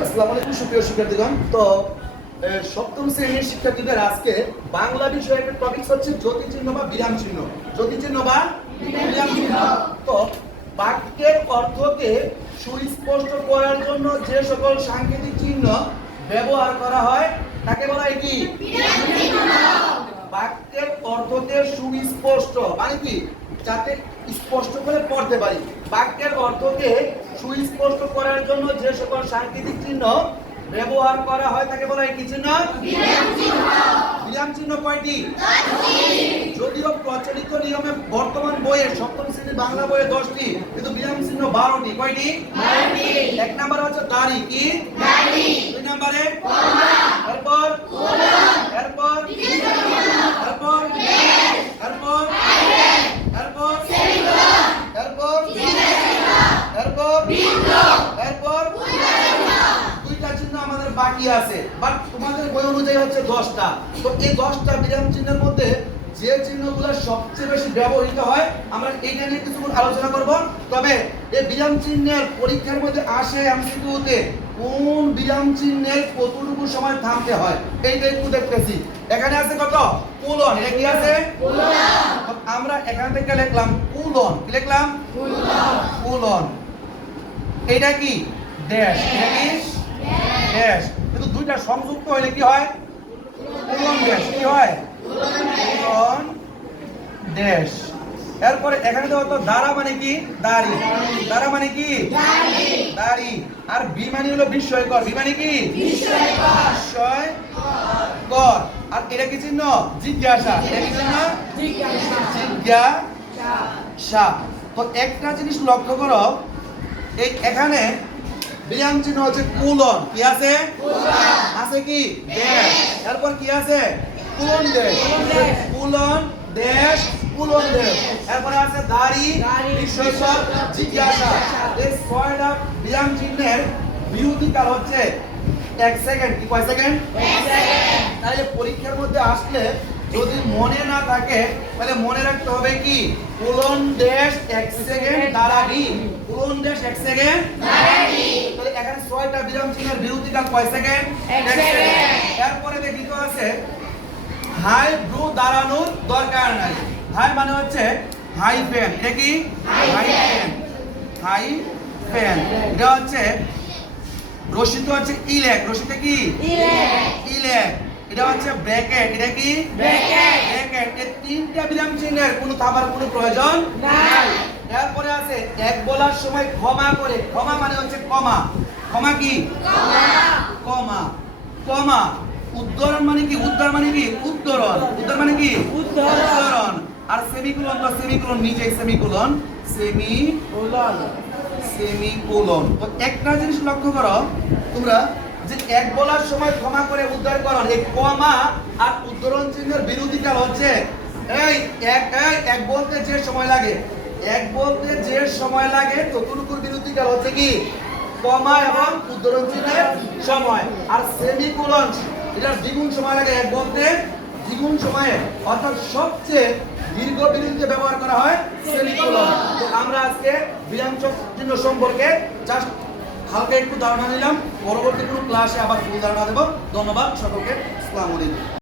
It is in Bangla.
আসসালামু আলাইকুম সুপ্রিয় শিক্ষার্থীগণ। তো সপ্তম শ্রেণীর শিক্ষার্থীদের আজকে বাংলা বিষয়ের একটা টপিক হচ্ছে জ্যোতি চিহ্ন বা বিরাম চিহ্ন। জ্যোতি চিহ্ন বা বিরাম চিহ্ন। তো বাক্যের অর্থকে সুস্পষ্ট করার জন্য যে সকল সাংকেতিক চিহ্ন ব্যবহার করা হয় তাকে বলা হয় কি বিরাম চিহ্ন। বাক্যের অর্থকে সুস্পষ্ট মানে কি, যাতে স্পষ্ট করে পড়তে পারি। বাক্যের অর্থকে সুস্পষ্ট করার জন্য যে সকল সাংকেতিক চিহ্ন ব্যবহার করা হয় তাকে বলা হয় কি চিহ্ন? বিরাম চিহ্ন। বিরাম চিহ্ন কয়টি? 10টি। যদিও প্রচলিত নিয়মে বর্তমান বইয়ে সপ্তম শ্রেণীর বাংলা বইয়ে 10টি, কিন্তু বিরাম চিহ্ন 12টি। কয়টি? 12টি। এক নাম্বার হচ্ছে দাড়ি। কি দাড়ি? দুই নম্বরে কমা, এরপর কোলন, এরপর এরপর এরপর এরপর সেমিকোলন, এরপর এরপর এরপর দুইটা চিহ্ন আমাদের বাকি আছে, বাট তোমাদের বই অনুযায়ী হচ্ছে 10টা। তো এই 10টা বিরাম চিহ্নের মধ্যে যে চিহ্নগুলো সবচেয়ে বেশি ব্যবহৃত হয় আমরা এইটা নিয়ে কিছু আলোচনা করব। তবে এই বিরাম চিহ্নের পরীক্ষার মধ্যে আসে এমসিকিউতে কোন বিরাম চিহ্নের কতটুকু সময় থামতে হয় এইটা একটু দেখতেছি। এখানে আছে কত? কোলন। এটা কি আছে? কোলন। আমরা এখান থেকে লিখলাম কোলন। কি লিখলাম? কোলন। কোলন। এটা কি ড্যাশ। এটা কি ড্যাশ। কিন্তু দুইটা সংযুক্ত হলে কি হয়? Colon dash. কি হয়? Colon dash. এরপরে এখানে দেখো তো দ্বারা মানে কি? দাড়ি। দ্বারা মানে কি? দাড়ি। দাড়ি। আর বি মানে হলো বিস্ময়কর। বি মানে কি? বিস্ময়কর। বিস্ময়কর। আর এটা কি চিহ্ন? জিজ্ঞাসা। এটা কি চিহ্ন? জিজ্ঞাসা। জিজ্ঞাসা। তো একটা জিনিস লক্ষ্য করো, এই এখানে বিরাম চিহ্ন হচ্ছে কোলন। কি আছে? কোলন। আছে কি? ড্যাশ। এরপর কি আছে? Colon dash. Colon dash colon dash. এরপর আছে দাড়ি, বিস্ময়কর, জিজ্ঞাসা। এই ছয়টা বিরাম চিহ্নের বিরতিকাল হচ্ছে 1 সেকেন্ড। কি কয় সেকেন্ড? 1 সেকেন্ড। তাহলে পরীক্ষার মধ্যে আসলে যদি মনে না থাকে তাহলে মনে রাখতে হবে কি কোলন ড্যাশ 1 সেকেন্ড দাঁড়াবি। কোলন ড্যাশ 1 সেকেন্ড দাঁড়াবি। তাহলে এখানে 6টা বিরাম চিহ্নের বিরতিকাল কয় সেকেন্ড? 1 সেকেন্ড। এরপরে দেখি তো আছে হাই ব্রু দাঁড়ানোর দরকার নাই। হাই মানে হচ্ছে হাই ফ্যান। এটা কি? High fan. High fan. এটা হচ্ছে রশিদ হচ্ছে ইলেক। রশিদে কি? ইলেক। ইলেক। এটা হচ্ছে ব্র্যাকেট। এটা কি? ব্র্যাকেট। ব্র্যাকেট। এই তিনটা বিরাম চিহ্নের কোনো থামার কোনো প্রয়োজন নাই। এরপরে আছে এক বলার সময় ক্ষমা করে। ক্ষমা মানে হচ্ছে কমা। কমা কি? কমা। কমা। কমা। উদ্ধরণ মানে কি? উদ্ধার মানে কি? উদ্ধরণ। উদ্ধার মানে কি? উদ্ধরণ। আর সেমিকোলন তো সেমিকোলন নিজেই সেমিকোলন। সেমিকোলন। সেমিকোলন। তো একটা জিনিস লক্ষ্য করো তোমরা, যে এক বলার সময় ক্ষমা করে উদ্ধার করো, এই কমা আর উদ্ধরণ চিহ্নের বিরতিকাল হচ্ছে এই এক বলতে যে সময় লাগে, এক বলতে যে সময় লাগে ততটুকুর বিরতিকাল হচ্ছে কি কমা এবং উদ্ধরণ চিহ্নের সময়। আর সেমিকোলন এটার দ্বিগুণ সময় লাগে এক বলতে, দ্বিগুণ সময়ে, অর্থাৎ সবচেয়ে দীর্ঘ বিরতিতে ব্যবহার করা হয় সেমিকোলন। তো আমরা আজকে বিরাম চিহ্ন সম্পর্কে জাস্ট হালকা একটু ধারণা নিলাম। পরবর্তী কোনো ক্লাসে আবার ফুল ধারণা দেব। ধন্যবাদ সকলকে। আসসালামু আলাইকুম।